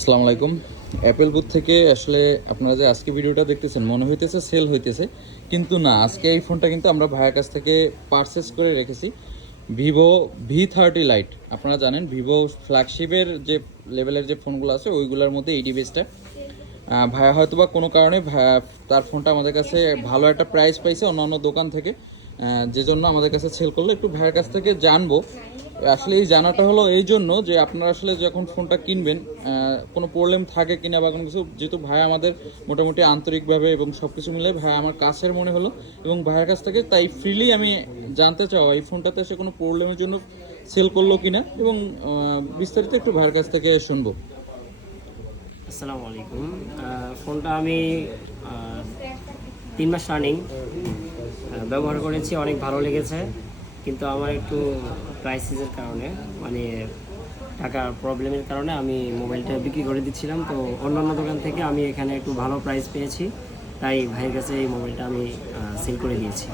আসসালামু আলাইকুম। Apple booth থেকে আসলে আপনারা যে আজকে ভিডিওটা দেখতেছেন, মনে হইতেছে সেল হইতেছে। কিন্তু না, আজকে এই ফোনটা কিন্তু আমরা ভাইয়ের কাছ থেকে পারচেস করে রেখেছি। ভিভো ভি থার্টি লাইট আপনারা জানেন ভিভো ফ্ল্যাগশিপের যে লেভেলের যে ফোনগুলো আছে, ওইগুলোর মধ্যে এই ডিভাইসটা ভাইয়া হয়তো বা কোনো কারণে তার ফোনটা আমাদের কাছে ভালো একটা প্রাইস পাইছে অন্যান্য দোকান থেকে। যে জন্য আমাদের কাছে সেল করল। একটু ভাইয়ের কাছ থেকে জানব আসলে এই জানাটা হলো এই জন্য যে আপনারা আসলে যখন ফোনটা কিনবেন কোনো প্রবলেম থাকে কিনা বা কোনো কিছু, যেহেতু ভাই আমাদের মোটামুটি আন্তরিকভাবে এবং সব কিছু মিলে ভাই আমার কাছের মনে হলো এবং ভাইয়ের কাছ থেকে তাই ফ্রিলি আমি জানতে চাওয়া এই ফোনটাতে সে কোনো প্রবলেমের জন্য সেল করল কিনা এবং বিস্তারিত একটু ভাইয়ের কাছ থেকে শুনব। আসসালামু আলাইকুম। ফোনটা আমি তিন মাস রানিং ব্যবহার করেছি, অনেক ভালো লেগেছে। কিন্তু আমার একটু ক্রাইসিসের কারণে মানে টাকার প্রবলেমের কারণে আমি মোবাইলটা বিক্রি করে দিচ্ছিলাম। তো অন্যান্য দোকান থেকে আমি এখানে একটু ভালো প্রাইস পেয়েছি। তাই ভাইয়ের কাছে এই মোবাইলটা আমি সেল করে দিয়েছি।